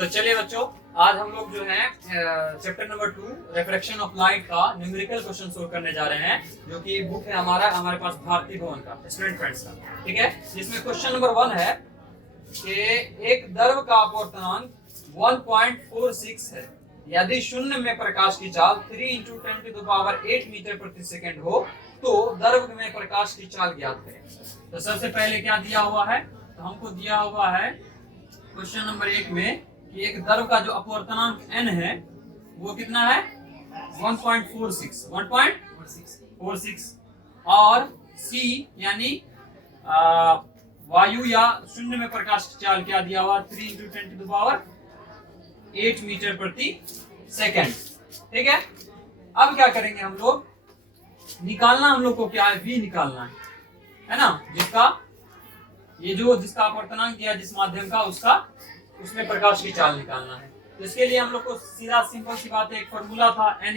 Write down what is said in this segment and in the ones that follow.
तो चलिए बच्चों, आज हम लोग जो है chapter number 2 refraction of light का न्यूमेरिकल क्वेश्चन सोल्व करने जा रहे हैं, जो कि बुक है हमारे पास भारती भवन का स्टूडेंट फ्रेंड्स का। ठीक है, जिसमें क्वेश्चन नंबर 1 है कि एक द्रव का अपवर्तनांक 1.46 है यदि शून्य में प्रकाश की चाल 3 × 10⁸ मीटर प्रति सेकंड हो तो द्रव में प्रकाश की चाल ज्ञात करें। तो सबसे पहले क्या दिया हुआ है, तो हमको दिया हुआ है क्वेश्चन नंबर 1 में कि एक द्रव का जो अपवर्तनांक n है वो कितना है 1.46 और c यानी वायु या शून्य में प्रकाश की चाल क्या दिया हुआ 3 × 10⁸ मीटर प्रति सेकंड। ठीक है, अब क्या करेंगे हम लोग, निकालना हम लोग को क्या है, v निकालना है ना, जिसका अपवर्तनांक दिया जिस माध्यम का उसमें प्रकाश की चाल निकालना है। तो इसके लिए हम लोग को सीधा सिंपल सी बात है, एक फॉर्मूला था n =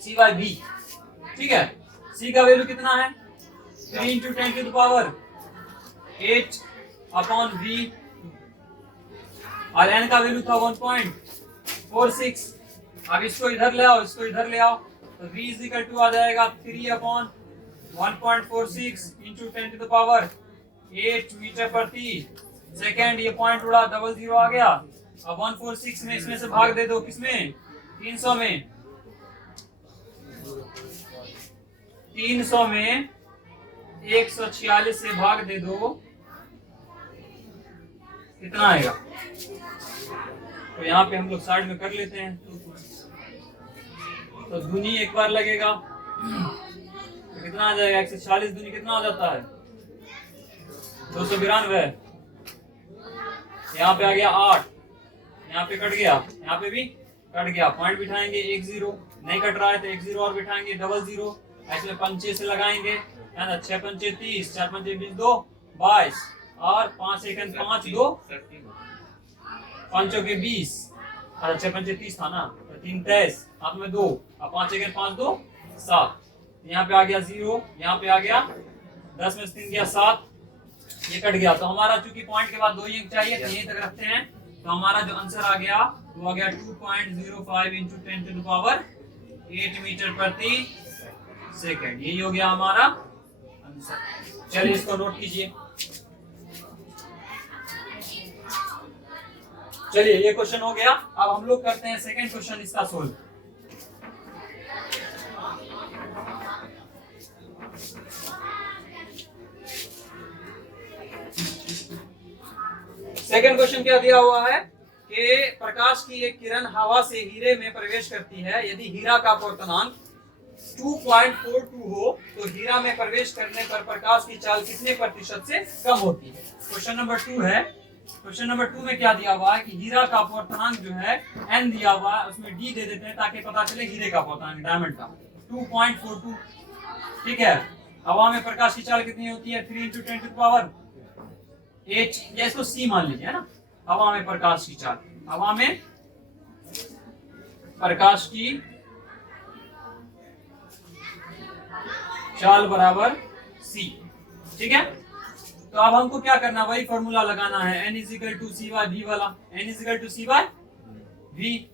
CY/V। ठीक है, c का वैल्यू कितना है 3 × 10⁸ V और n का वैल्यू था 1.46। अब इसको इधर ले आओ, इसको इधर ले आओ, तो V = आ जाएगा 3/1.46 × 10⁸ मीटर प्रति सेकंड। ये पॉइंट उड़ा, 00 आ गया। अब 146 में इसमें से भाग दे दो, किसमें 300 में 146 से भाग दे दो, कितना आएगा। तो यहाँ पे हम लोग साइड में कर लेते हैं, तो दूनी एक बार लगेगा तो कितना आ जाएगा 146 दूनी कितना आ जाता है 292। यहाँ पे आ गया 8, यहाँ पे कट गया, यहाँ पे भी कट गया, पॉइंट बिठाएंगे 10, नहीं कट रहा है तो 10 और बिठाएंगे 00, ऐसे पंचे से लगाएंगे है ना, 6 पंचे 30, 4 पंचे 20, 2 22 और 5 सेकंड 5 2 5 के 20, 6 पंचे 30 था ना, 3 23 हाथ में 2 और 5 सेकंड 5 2 7। यहाँ पे आ गया 0, यहाँ पे आ गया 10 में से 3 गया 7, ये कट गया। तो हमारा चूंकि पॉइंट के बाद 2 अंक चाहिए तो यहीं तक रखते हैं, तो हमारा जो आंसर आ गया वो आ गया 2.05 × 10⁸ मीटर प्रति सेकंड। यही हो गया हमारा आंसर। चलिए इसको नोट कीजिए। चलिए ये क्वेश्चन हो गया। अब हम लोग करते हैं सेकंड क्वेश्चन इसका सोल्व। सेकंड क्वेश्चन क्या दिया हुआ है कि प्रकाश की एक किरण हवा से हीरे में प्रवेश करती है यदि हीरा का अपवर्तनांक 2.42 हो तो हीरा में प्रवेश करने पर प्रकाश की चाल कितने प्रतिशत से कम होती है। क्वेश्चन नंबर 2 है। क्वेश्चन नंबर 2 में क्या दिया हुआ है कि हीरा का अपवर्तनांक जो है n दिया हुआ है, उसमें d दे देते हैं ताकि पता चले हीरे का अपवर्तनांक डायमंड का 2.42। ठीक है, हवा में प्रकाश की चाल कितनी होती है 3 × 10⁸, या इसको c मान लीजिए है ना। हवा में प्रकाश की चाल, हवा में प्रकाश की चाल बराबर c। ठीक है, तो अब हमको क्या करना, वही फॉर्मूला लगाना है n = CY/V वाला, n = CY/V।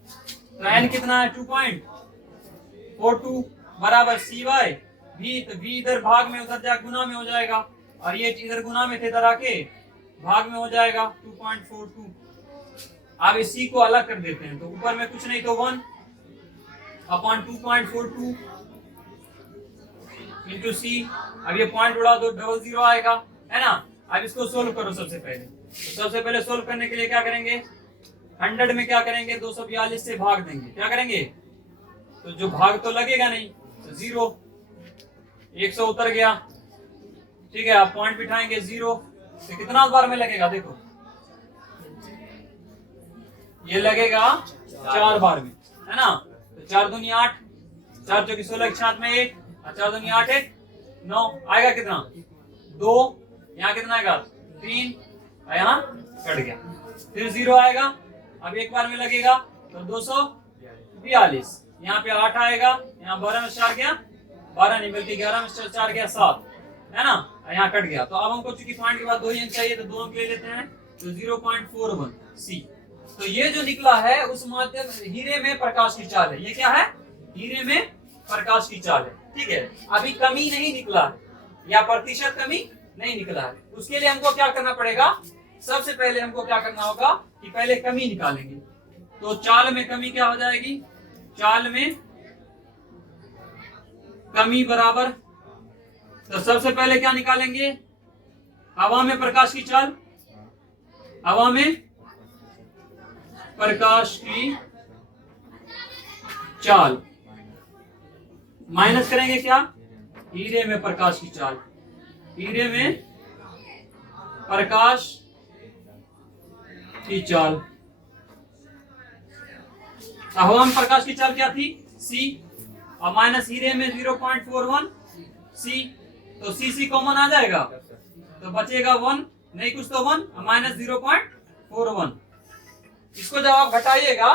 तो n कितना है 2.42 बराबर CY/V। तो v इधर भाग में उधर जा गुना में हो जाएगा, और ये इधर गुना में थे इधर आके भाग में हो जाएगा 2.42। अब इस c को अलग कर देते हैं, तो ऊपर में कुछ नहीं तो 1/2.42 इंटू c। अब ये पॉइंट उड़ा दो, 00 आएगा है ना। अब इसको सोल्व करो। सबसे पहले सोल्व करने के लिए क्या करेंगे, 100 में क्या करेंगे 242 से भाग देंगे, क्या करेंगे, तो जो भाग तो लगेगा नहीं तो 0, 100 उतर गया। ठीक है, आप पॉइंट बिठाएंगे 0, तो कितना बार में लगेगा, देखो ये लगेगा 4 बार में है ना। तो 4 दूनी 8, 4 चौकी 16 के साथ में 1, 4 दूनी 8 1 9 आएगा कितना 2, यहाँ कितना आएगा 3, यहाँ कट गया, फिर 0 आएगा। अब एक बार में लगेगा तो 242, यहाँ पे 8 आएगा, यहाँ 12 में 4 गया 12 नहीं बल्कि 11 में 4 गया 7 है ना, यहाँ कट गया। तो अब हमको चूंकि पॉइंट के बाद 2 ही अंक चाहिए तो 2 अंक ले लेते हैं, तो 0.41 सी। तो ये जो निकला है उस माध्यम हीरे में प्रकाश की चाल है। ये क्या है? हीरे में प्रकाश की चाल है। ठीक है, अभी कमी नहीं निकला है या प्रतिशत कमी नहीं निकला है। उसके लिए हमको क्या करना पड़ेगा? सबसे पहले हमको क्या करना होगा कि पहले कमी निकालेंगे। तो चाल में कमी क्या हो जाएगी? चाल में कमी बराबर, तो सबसे पहले क्या निकालेंगे? हवा में प्रकाश की चाल, हवा में प्रकाश की चाल माइनस करेंगे क्या? हीरे में प्रकाश की चाल, हीरे में प्रकाश की चाल। हवा में प्रकाश की चाल क्या थी? सी, और माइनस हीरे में 0.41 सी, तो सी कॉमन आ जाएगा तो बचेगा 1, नहीं कुछ तो 1 माइनस 0.41। इसको जब आप घटाइएगा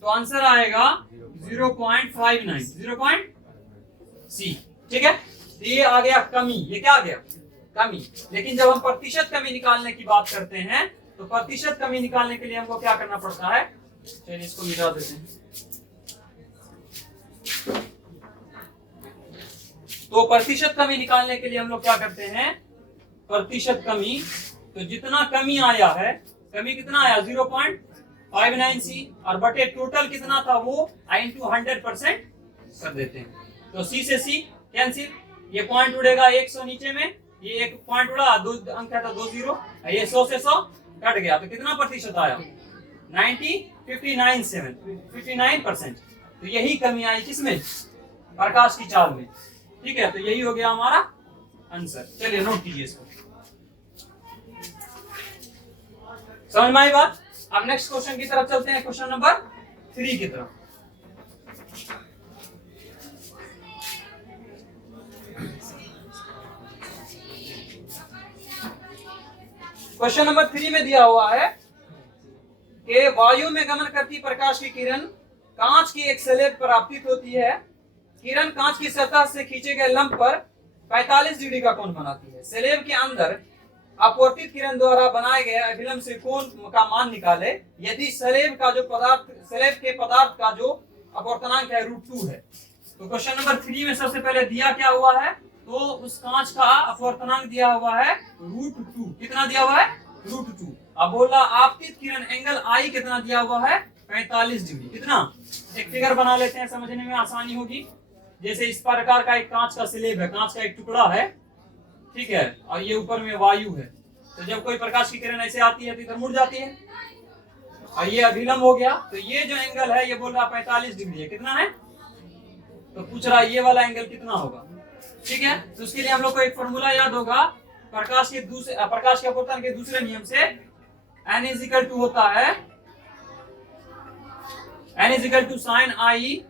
तो आंसर आएगा 0.59, 0. सी। ठीक है, ये आ गया कमी। ये क्या आ गया? कमी। लेकिन जब हम प्रतिशत कमी निकालने की बात करते हैं तो प्रतिशत कमी निकालने के लिए हमको क्या करना पड़ता है? चलिए इसको मिटा देते हैं। तो प्रतिशत कमी निकालने के लिए हम लोग क्या करते हैं? प्रतिशत कमी, तो जितना कमी आया है, कमी कितना आया? 0.59 सी, और बटे टोटल कितना था वो इंटू 100% कर देते हैं। तो सी से सी कैंसिल, ये पॉइंट उड़ेगा 100 नीचे में, ये एक पॉइंट उड़ा, 2 अंक था 2 0, ये 100 से 100 कट गया, तो कितना प्रतिशत आया? 59%। तो यही कमी आई किसमें? प्रकाश की चाल में। ठीक है, तो यही हो गया हमारा आंसर। चलिए नोट कीजिए इसको। समझ में आई बात? अब नेक्स्ट क्वेश्चन की तरफ चलते हैं, क्वेश्चन नंबर 3 की तरफ। क्वेश्चन नंबर 3 में दिया हुआ है कि वायु में गमन करती प्रकाश की किरण कांच की एक स्लेब पर आपतित होती है। किरण कांच की सतह से खींचे गए लंब पर 45 डिग्री का कोण बनाती है। स्लेब के अंदर अपवर्तित किरण द्वारा बनाए गए अभिलंब से कोण का मान निकाले यदि स्लेब के पदार्थ का जो अपवर्तनांक है √2 है। तो क्वेश्चन नंबर 3 में सबसे पहले दिया क्या हुआ है? तो उस कांच का अपवर्तनांक दिया हुआ है √2। कितना दिया हुआ है? √2। अब बोला आपतित किरण एंगल आई कितना दिया हुआ है? 45 डिग्री। कितना? एक फिगर बना लेते हैं, समझने में आसानी होगी। जैसे इस प्रकार का एक कांच का स्लेब है, कांच का एक टुकड़ा है, ठीक है, और ये ऊपर में वायु है। तो जब कोई प्रकाश की किरण ऐसे आती है तो इधर मुड़ जाती है, और ये अभिलंब हो गया। तो ये जो एंगल है ये बोल रहा 45 डिग्री है। कितना है? तो पूछ रहा ये वाला एंगल कितना होगा। ठीक है, तो उसके लिए हम लोग को एक फॉर्मूला याद होगा प्रकाश के अपवर्तन के दूसरे नियम से। n इज टू होता है n इज टू साइन आई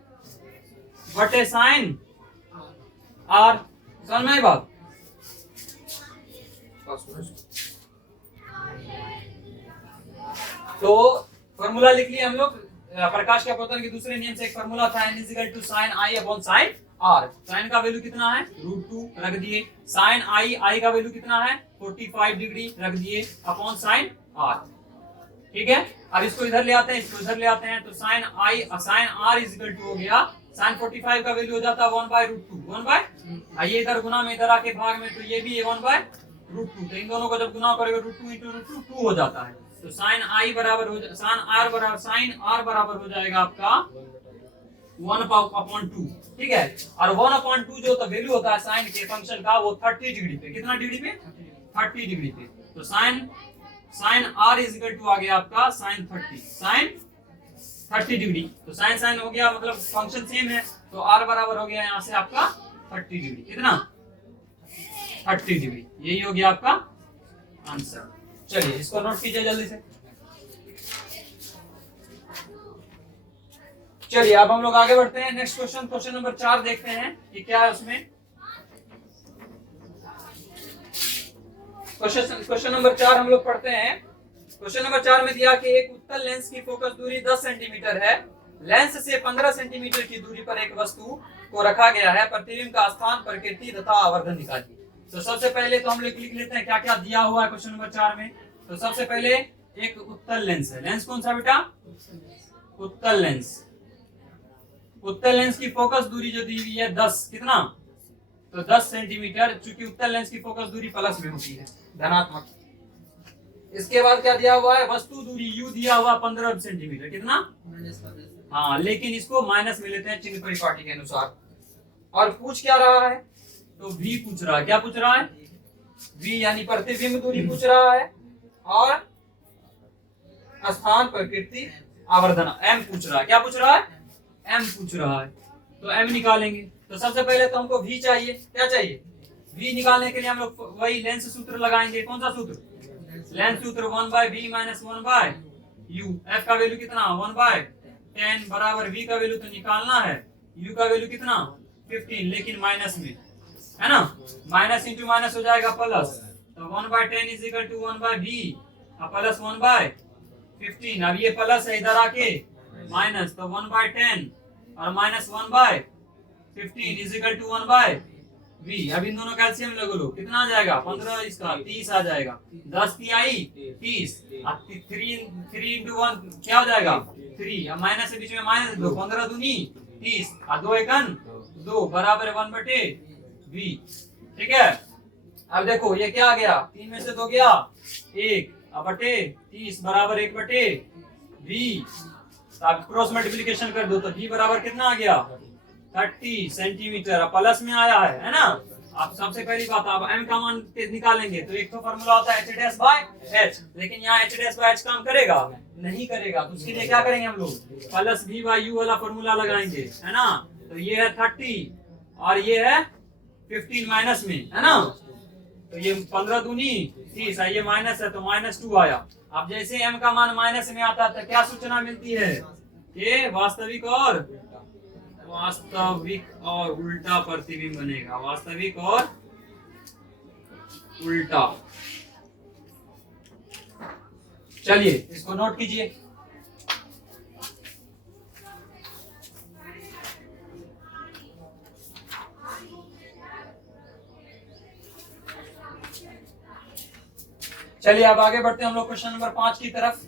बटे साइन आर। समझ में आई बात? तो फॉर्मूला लिख लिया हम लोग प्रकाश के अपवर्तन के दूसरे नियम से। एक फॉर्मूला था n is to sine i upon sine r. Sine का वैल्यू कितना है? √2 रख दिए। साइन आई का वैल्यू कितना है? 45 डिग्री रख दिए अपॉन साइन आर। ठीक है, अब इसको इधर ले आते हैं, इसको इधर ले आते हैं। तो sine are is equal to हो गया साइन 45 का वैल्यू हो जाता है 1/√2। 1 ये इधर गुना में इधर आके भाग में, तो ये भी 1/√2। तो इन दोनों को जब गुना करेगा √2 × √2 2 हो जाता है। तो साइन आर बराबर हो जाएगा आपका 1/2। ठीक है, और 1/2 जो तो वैल्यू होता है साइन के फंक्शन का वो 30 डिग्री पे। कितना डिग्री पे? 30 डिग्री पे। तो sine are is equal to आ गया आपका साइन 30 डिग्री। तो साइन हो गया, मतलब फंक्शन सेम है, तो आर बराबर हो गया यहाँ से आपका 30 डिग्री। कितना? 30 डिग्री। यही हो गया आपका आंसर। चलिए इसको नोट कीजिए जल्दी से। चलिए अब हम लोग आगे बढ़ते हैं। नेक्स्ट क्वेश्चन, क्वेश्चन नंबर 4 देखते हैं कि क्या है उसमें। क्वेश्चन नंबर 4 हम लोग पढ़ते हैं। क्वेश्चन नंबर 4 में दिया कि एक उत्तल लेंस की फोकस दूरी 10 सेंटीमीटर है। लेंस से 15 सेंटीमीटर की दूरी पर एक वस्तु को रखा गया है। प्रतिबिंब का स्थान, प्रकृति तथा आवर्धन निकालिए। तो सबसे पहले तो हम लोग लिख लेते हैं क्या क्या दिया हुआ है क्वेश्चन नंबर 4 में। तो सबसे पहले एक उत्तल लेंस है। लेंस कौन सा बेटा? उत्तल लेंस। उत्तल लेंस की फोकस दूरी जो दी हुई है 10, कितना? तो 10 सेंटीमीटर, चूंकि उत्तल लेंस की फोकस दूरी प्लस में होती है, धनात्मक। इसके बाद क्या दिया हुआ है? वस्तु दूरी यू दिया हुआ 15 सेंटीमीटर, कितना? हाँ, लेकिन इसको माइनस में लेते हैं चिन्ह परिपाटी के अनुसार। और पूछ क्या रहा है? तो v पूछ रहा है। क्या पूछ रहा है? v यानी प्रतिबिंब दूरी पूछ रहा है, और स्थान, प्रकृति, आवर्धन m पूछ रहा है। क्या पूछ रहा है? m पूछ रहा है। तो m निकालेंगे। तो सबसे पहले तो हमको v चाहिए। क्या चाहिए? v निकालने के लिए हम लोग वही लेंस सूत्र लगाएंगे। कौन सा सूत्र? लेंस सूत्र 1/v माइनस 1/u। f का वैल्यू कितना? 1/10 बराबर v का वैल्यू तो निकालना है, u का वैल्यू कितना? 15, लेकिन माइनस में है ना, माइनस इंटू माइनस हो जाएगा प्लस। तो 1/10 is equal to 1/v plus 1/15। अब ये प्लस है, इधर आके माइनस, तो 1/10 और minus 1/15 is equal to 1/v। अब इन दोनों का एलसीएम लगा लो, कितना आ जाएगा? 15, इसका 30 आ जाएगा। 10 तिहाई 30, 3 इंटू 1 क्या हो जाएगा? 3। अब माइनस के बीच में माइनस दो, 15 दूनी 30 और 2 एकन 2 बराबर 1/v। ठीक है। अब देखो ये क्या आ गया? 3 में से 2 गया 1, अब बटे 30 बराबर 1/v। अब क्रॉस मल्टीप्लिकेशन कर दो तो v बराबर कितना आ गया? 30 सेंटीमीटर। अब प्लस में आया है ना। अब सबसे पहली बात, अब m का मान निकालेंगे तो एक तो फॉर्मूला होता है h'/h, लेकिन यहाँ h'/h काम करेगा? नहीं करेगा। तो उसके लिए क्या करेंगे हम लोग? प्लस v/u वाला फॉर्मूला लगाएंगे, है ना। तो ये है 30 और ये है 15 माइनस में, है ना। तो ये 15 दूनी 30, ये माइनस है तो -2 आया। अब जैसे m का मान माइनस में आता है तो क्या सूचना मिलती है? ये वास्तविक और उल्टा प्रतिबिंब बनेगा। वास्तविक और उल्टा। चलिए इसको नोट कीजिए। चलिए अब आगे बढ़ते हैं हम लोग क्वेश्चन नंबर 5 की तरफ।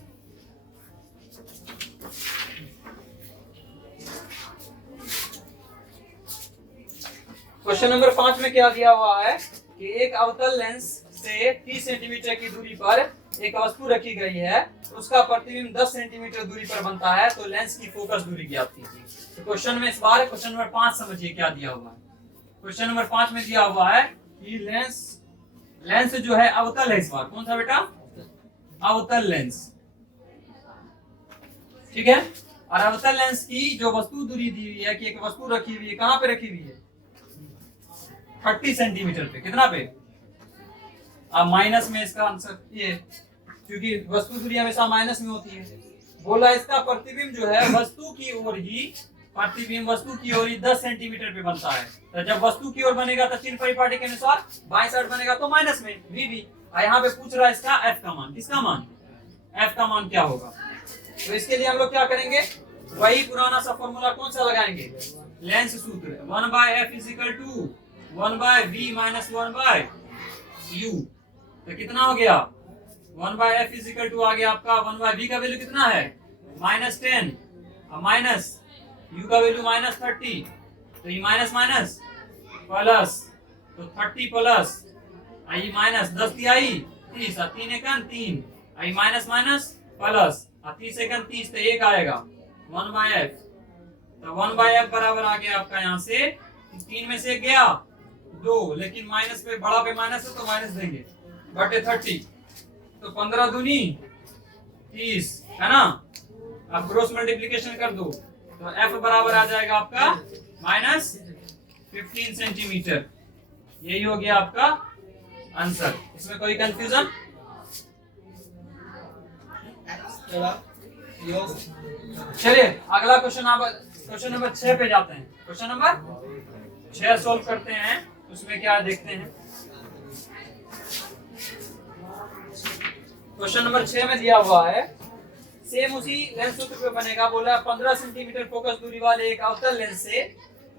क्वेश्चन नंबर 5 में क्या दिया हुआ है कि एक अवतल लेंस से 30 सेंटीमीटर की दूरी पर एक वस्तु रखी गई है, उसका प्रतिबिंब 10 सेंटीमीटर दूरी पर बनता है, तो लेंस की फोकस दूरी ज्ञात कीजिए। तो क्वेश्चन में इस बार क्वेश्चन नंबर 5 समझिए क्या दिया हुआ है। क्वेश्चन नंबर 5 में दिया हुआ है कि लेंस जो है अवतल है। इस बार कौन सा बेटा? अवतल लेंस। ठीक है। और अवतल लेंस की जो वस्तु दूरी दी हुई है कि एक वस्तु रखी हुई है, कहां पे रखी हुई है? 30 सेंटीमीटर पे। कितना पे? अब माइनस में इसका आंसर ये, क्योंकि वस्तु दूरी हमेशा माइनस में होती है। बोला इसका प्रतिबिंब जो है वस्तु की ओर ही, प्रतिबिंब वस्तु की ओर ही 10 सेंटीमीटर पे बनता है। तो जब वस्तु की ओर बनेगा तो चिन्ह परिपाटी के अनुसार बाईं साइड बनेगा तो माइनस में v। यहाँ पे पूछ रहा है इसका f का मान। किसका मान? f का मान क्या होगा? तो इसके लिए हम लोग क्या करेंगे? वही पुराना सा फॉर्मूला कौन सा लगाएंगे? लेंस सूत्र 1/f is equal to 1/v minus 1/u। तो कितना हो गया? 1/f इज इक्वल टू आ गया आपका 1/v का वैल्यू कितना है? -10 और माइनस u का वैल्यू -30। तो ये माइनस माइनस प्लस, तो 30 प्लस आई माइनस 10 तिहाई 30 और 3 एकन 3, आई माइनस माइनस प्लस और 30 एकन 30, तो 1 आएगा 1/f। तो 1/f बराबर आ गया आपका यहाँ से 3 में से गया 2, लेकिन माइनस पे बड़ा पे माइनस है तो माइनस देंगे, बटे 30। तो 15 दूनी 30, है ना। अब क्रॉस मल्टीप्लिकेशन कर दो तो f बराबर आ जाएगा आपका -15 सेंटीमीटर। यही हो गया आपका आंसर। इसमें कोई कंफ्यूजन? चलिए अगला क्वेश्चन, आप क्वेश्चन नंबर 6 पे जाते हैं। क्वेश्चन नंबर 6 सोल्व करते हैं। उसमें क्या देखते हैं? क्वेश्चन नंबर 6 में दिया हुआ है, सेम उसी लेंस सूत्र पे बनेगा। बोला 15 सेंटीमीटर फोकस दूरी वाले एक अवतल लेंस से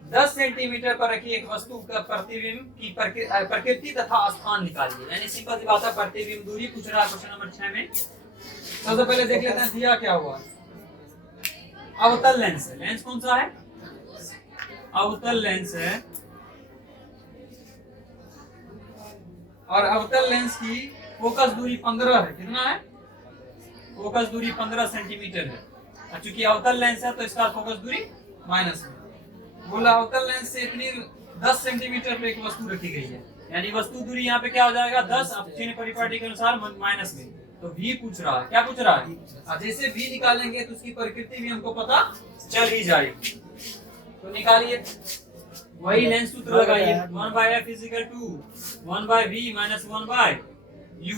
10 सेंटीमीटर पर रखी एक वस्तु का प्रतिबिंब की प्रकृति तथा स्थान निकालिए। यानी सिंपल सी बात है, प्रतिबिंब दूरी पूछ रहा है क्वेश्चन नंबर 6 में। सबसे पहले देख लेते हैं दिया क्या हुआ। अवतल लेंस है, लेंस कौन सा है? अवतल लेंस है, और अवतल लेंस की फोकस दूरी 15 है। कितना है? फोकस दूरी 15 सेंटीमीटर है। और चूंकि अवतल लेंस है तो इसका फोकस दूरी माइनस है। बोला अवतल लेंस से इतनी 10 सेंटीमीटर पे एक वस्तु रखी गई है, यानी वस्तु दूरी यहाँ पे क्या हो जाएगा 10, अब चिन्ह परिपाटी के अनुसार माइनस में। तो v पूछ रहा है, क्या पूछ रहा है? जैसे v निकालेंगे तो उसकी प्रकृति भी हमको पता चल ही जाएगी। तो निकालिए, वही लेंस सूत्र लगाइए। 1/f = 1/v - 1/u।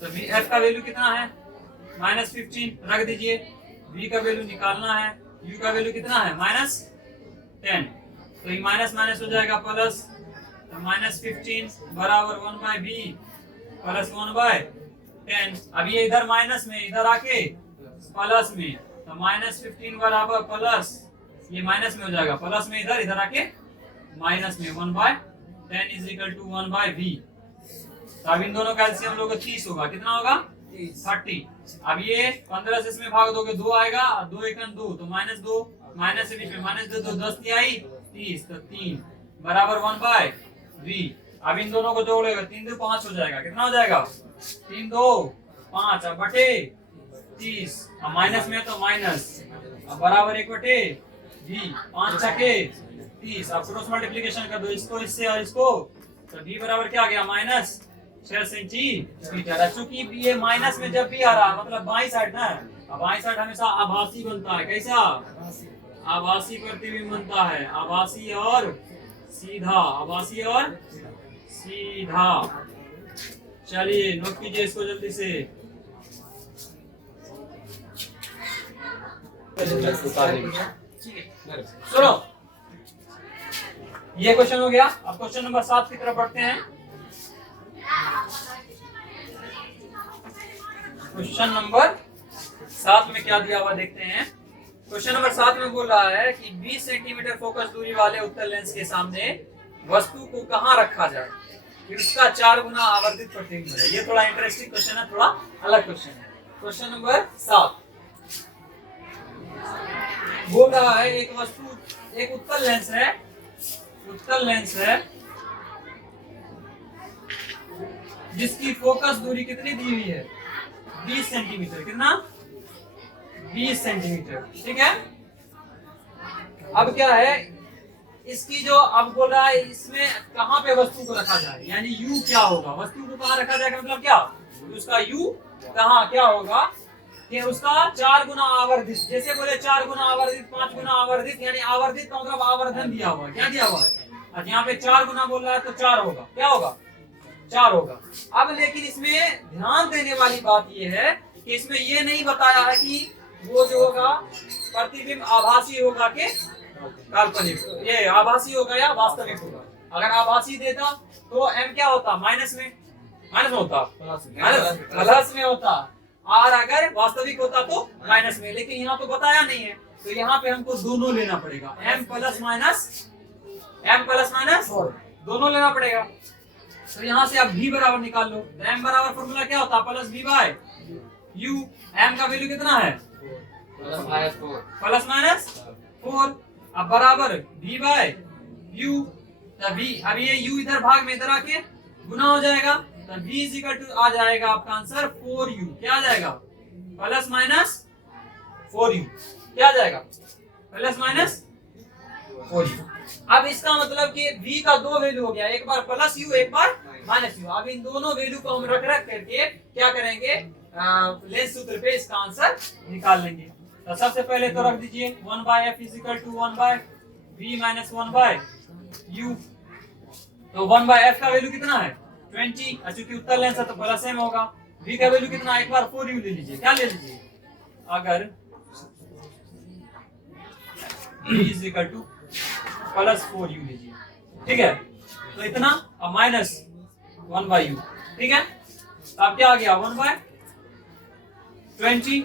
तो f का वैल्यू कितना है? -15 रख दीजिए। v का वैल्यू निकालना है, u का वैल्यू कितना है? -10। तो ये माइनस माइनस हो जाएगा प्लस, तो -15 बराबर 1/v प्लस 1/10। अब ये इधर माइनस में, इधर आके प्लस में, तो -15 बराबर प्लस, ये माइनस में हो जाएगा प्लस में, इधर इधर आके माइनस में 1/10 = 1/v। तो अब इन दोनों का एलसीएम हम लोग 30 होगा। कितना होगा? 30। अब ये 15 से इसमें भाग दोगे 2 आएगा, 2 × 2 तो -2, माइनस से बीच में -2 10 नहीं आई 30, तो 3 बराबर 1/v। अब इन दोनों को जोड़ेगा, 3 2 5 हो जाएगा। कितना हो जाएगा? 3 2 5 अब बटे 30, अब माइनस में तो माइनस, अब बराबर 1/v 5 छके 30। अब क्रॉस मल्टीप्लिकेशन कर दो इसको इससे और इसको, तो v बराबर क्या आ गया? -6 सेंटीमीटर। चूंकि ये माइनस में जब भी आ रहा मतलब बाईं साइड ना, अब बाईं साइड हमेशा आभासी बनता है। कैसा? आभासी प्रतिबिंब बनता है, आभासी और सीधा, आभासी और सीधा। चलिए नोट कीजिए इसको जल्दी से। सुनो, ये क्वेश्चन हो गया। अब क्वेश्चन नंबर 7 की तरफ बढ़ते हैं। क्वेश्चन नंबर 7 में क्या दिया हुआ देखते हैं। क्वेश्चन नंबर 7 में बोल रहा है कि 20 सेंटीमीटर फोकस दूरी वाले उत्तल लेंस के सामने वस्तु को कहां रखा जाए कि उसका 4 गुना आवर्धित प्रतिबिंब है। ये थोड़ा इंटरेस्टिंग क्वेश्चन है, थोड़ा अलग क्वेश्चन है। क्वेश्चन नंबर 7 बोल रहा है एक वस्तु, एक उत्तल लेंस है, उत्तल लेंस है जिसकी फोकस दूरी कितनी दी हुई है? 20 सेंटीमीटर। कितना? 20 सेंटीमीटर। ठीक है। अब क्या है इसकी जो, अब बोल रहा है इसमें कहां पे वस्तु को रखा जाए, यानी u क्या होगा? वस्तु को कहां रखा जाएगा मतलब क्या? उसका u कहां क्या होगा कि उसका 4 गुना आवर्धित। जैसे बोले 4 गुना आवर्धित, 5 गुना आवर्धित, यानी आवर्धित का मतलब आवर्धन दिया हुआ है। क्या दिया हुआ है? और यहाँ पे 4 गुना बोल रहा है तो 4 होगा। क्या होगा? 4 होगा। अब लेकिन इसमें ध्यान देने वाली बात यह है कि इसमें ये नहीं बताया है कि वो जो होगा प्रतिबिंब आभासी होगा कि काल्पनिक, ये आभासी होगा या वास्तविक होगा। अगर आभासी देता तो m क्या होता? माइनस में होता, प्लस में होता, और अगर वास्तविक होता तो माइनस में। लेकिन यहाँ तो बताया नहीं है, तो यहाँ पे हमको दोनों लेना पड़ेगा, m प्लस माइनस दोनों लेना पड़ेगा। तो यहाँ से आप v बराबर निकाल लो। m बराबर फॉर्मूला क्या होता है? Plus v by u। m का वैल्यू कितना है? Plus minus 4। अब बराबर v बाय u। तो v, अब ये u इधर भाग में इधर आके गुना हो जाएगा, तो v = आ जाएगा आपका आंसर 4u। क्या आ जाएगा? Plus minus 4u। क्या आ जाएगा? Plus minus 4u। अब इसका मतलब कि v का 2 वैल्यू हो गया, एक बार प्लस u एक बार माइनस u। अब इन दोनों वैल्यू को हम रख करके क्या करेंगे? लेंस सूत्र पे इसका आंसर निकाल लेंगे। तो सबसे पहले तो रख दीजिए 1/f = 1/v - 1/u। तो 1/f का वैल्यू कितना है? 20। चूंकि उत्तल लेंस है तो प्लस m होगा। v का वैल्यू कितना? एक बार 4u ले लीजिए। क्या ले लीजिए? अगर v = प्लस 4u लीजिए। ठीक है, तो इतना अब माइनस 1/u। ठीक है, अब क्या आ गया? 1/20।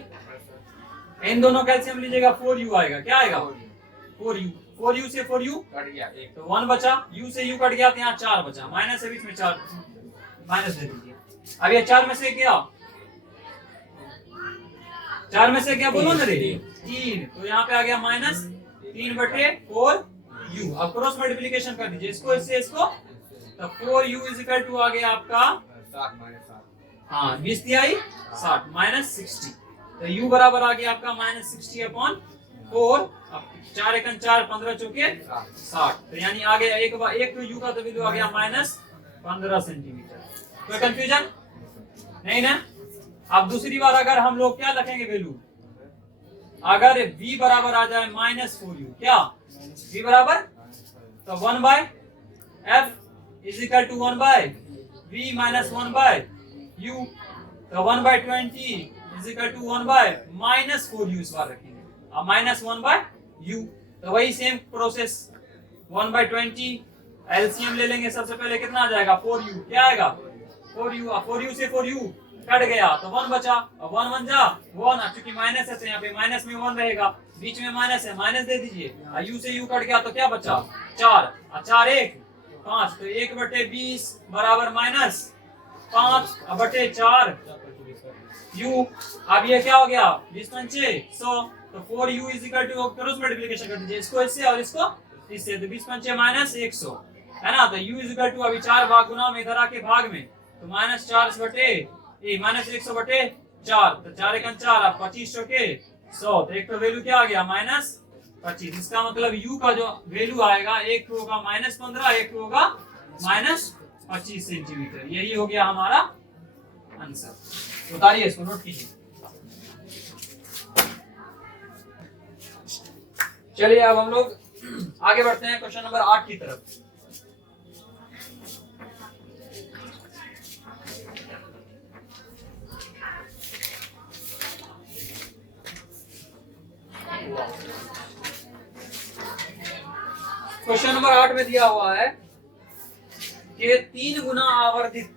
इन दोनों का एलसीएम लीजिएगा 4u आएगा। क्या आएगा? 4u। 4u से 4u कट गया एक। तो 1 बचा, u से u कट गया तो यहाँ 4 बचा, माइनस है बीच में 4, माइनस दे दीजिए। अब ये 4 में से क्या, 4 में से क्या बोलो ना रे, 3, तो यहाँ पे आ गया माइनस 3/4u। अब क्रॉस मल्टीप्लिकेशन कर दीजिए इसको इससे इसको, तो 4u इज इक्वल टू आ गया आपका 7 माइनस 7। हाँ 20 तिहाई 60 माइनस 60, तो u बराबर आ गया आपका माइनस 60/4। अब 4 एकम 4, 15 चौके 60, तो यानी आ गया एक तो u का तो वैल्यू आ गया माइनस 15 सेंटीमीटर। कोई कंफ्यूजन नहीं ना। अब दूसरी बार अगर हम लोग क्या रखेंगे वैल्यू, अगर v बराबर आ जाए माइनस 4u, क्या v बराबर, तो 1/f is equal to 1/v minus 1/u, तो 1/20 इज इक्वल टू 1/-4u इस बार रखेंगे। अब -1/u, तो वही सेम प्रोसेस 1/20 एलसीएम ले लेंगे। सबसे पहले कितना आ जाएगा 4u, क्या आएगा 4u, 4u से 4u कट गया तो 1 बचा, अब 1 1 जा 1, क्योंकि माइनस है तो यहाँ पे माइनस में 1 रहेगा, बीच में माइनस है माइनस दे दीजिए, u से u कट गया तो क्या बचा 4, 4 1 5, तो 1/20 बराबर -5/4 u। अब ये क्या हो गया 20 पंचे 100, तो 4u is equal to cross multiplication कर दीजिए इसको इससे और इसको इससे, तो 20 पंचे -100 है ना, तो u इज इक्वल टू अभी 4 भाग गुना में इधर आके भाग में, तो -1/4, तो 4 एकम 4, अब 25 चौके 100, तो एक तो वैल्यू क्या आ गया -25। इसका मतलब u का जो वैल्यू आएगा एक तो होगा -15, एक तो होगा -25 सेंटीमीटर। यही हो गया हमारा आंसर। उतारिए इसको, नोट कीजिए। चलिए अब हम लोग आगे बढ़ते हैं क्वेश्चन नंबर 8 की तरफ। क्वेश्चन नंबर 8 में दिया हुआ है कि 3 गुना आवर्धित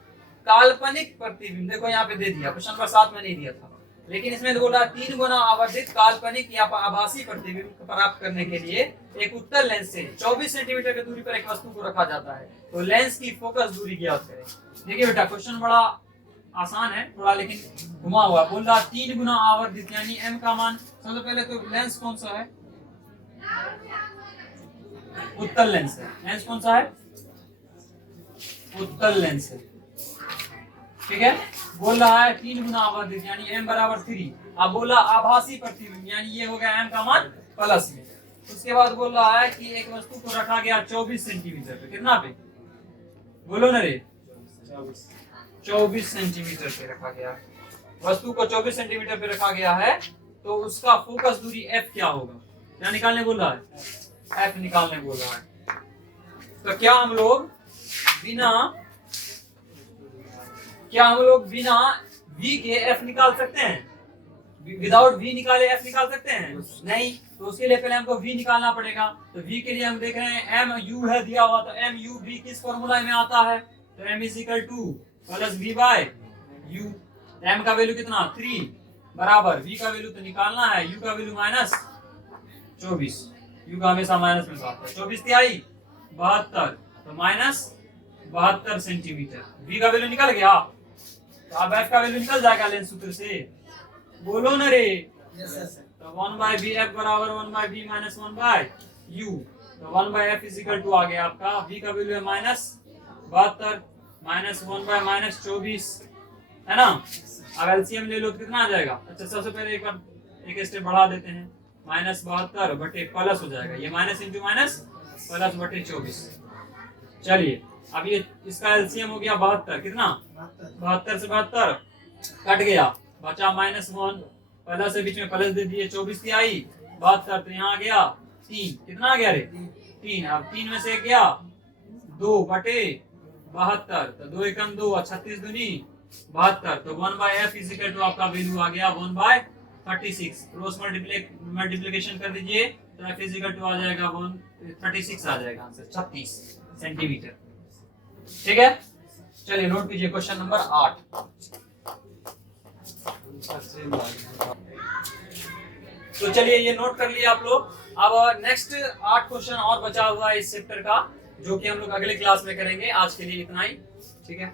काल्पनिक प्रतिबिंब, देखो यहाँ पे दे दिया, क्वेश्चन नंबर 7 में नहीं दिया था, लेकिन इसमें बोला 3 गुना आवर्धित काल्पनिक या आभासी प्रतिबिंब प्राप्त करने के लिए एक उत्तल लेंस से 24 सेंटीमीटर की दूरी पर एक वस्तु को रखा जाता है, तो लेंस की फोकस दूरी ज्ञात करें। देखिए बेटा क्वेश्चन बड़ा आसान है थोड़ा, लेकिन घुमा हुआ। बोल रहा 3 गुना आवर्धित यानी m का मान, सबसे पहले तो लेंस कौन सा है, उत्तल लेंस है। लेंस कौन सा है, उत्तल लेंस है, ठीक है। बोल रहा है 3 गुना आवर्धित यानी m बराबर 3। अब बोला आभासी प्रतिबिंब यानी ये हो गया m का मान प्लस में। उसके बाद बोल रहा है कि एक वस्तु को रखा गया 24 सेंटीमीटर पे, कितना पे बोलो ना रे, 24 सेंटीमीटर पे रखा गया। वस्तु को 24 सेंटीमीटर पे रखा गया है, तो उसका फोकस दूरी f क्या होगा, क्या निकालने बोल रहा है, f निकालने बोल रहा है। तो क्या हम लोग बिना v के f निकाल सकते हैं, विदाउट v निकाले f निकाल सकते हैं नहीं, तो उसके लिए पहले हमको v निकालना पड़ेगा। तो v के लिए हम देख रहे हैं m u है दिया हुआ, तो m u v किस फॉर्मूला में आता है, तो m is equal to plus v by u। m का वैल्यू कितना 3 बराबर v का वैल्यू तो निकालना है, u का वैल्यू -24, u का हमेशा माइनस में आता है, 24 तिहाई 72, तो -72 सेंटीमीटर। v का वैल्यू निकल गया, तो अब f का वैल्यू निकल जाएगा लेंस सूत्र से, बोलो ना रे। तो 1/vf बराबर 1/v माइनस 1/u, तो 1/f इज इक्वल टू आ गया आपका v का वैल्यू है -72 माइनस 1/-24 है ना। अब एलसीएम ले लो तो कितना आ जाएगा। अच्छा सबसे पहले एक बार एक स्टेप बढ़ा देते हैं, -72 बटे प्लस हो जाएगा, ये माइनस इंटू माइनस प्लस बटे 24। चलिए अब ये इसका एलसीएम हो गया 72, कितना 72 से 72 कट गया, बचा -1, प्लस से बीच में प्लस दे दिए, 24 तिहाई 72, तो यहाँ आ गया 3, कितना आ गया रे 3। अब 3 में से गया 2 बटे 72, तो 2 एकम 2, 36 दूनी 72, तो 1/f इज इक्वल टू आपका वैल्यू आ गया 1/36। क्रॉस मल्टीप्लिकेशन कर दीजिए तो f इज इक्वल टू आ जाएगा 136 आ जाएगा आंसर 36 सेंटीमीटर, ठीक है। चलिए नोट कीजिए क्वेश्चन नंबर 8। तो चलिए ये नोट कर लिया आप लोग। अब नेक्स्ट 8 क्वेश्चन और बचा हुआ है इस चैप्टर का, जो कि हम लोग अगले क्लास में करेंगे। आज के लिए इतना ही, ठीक है।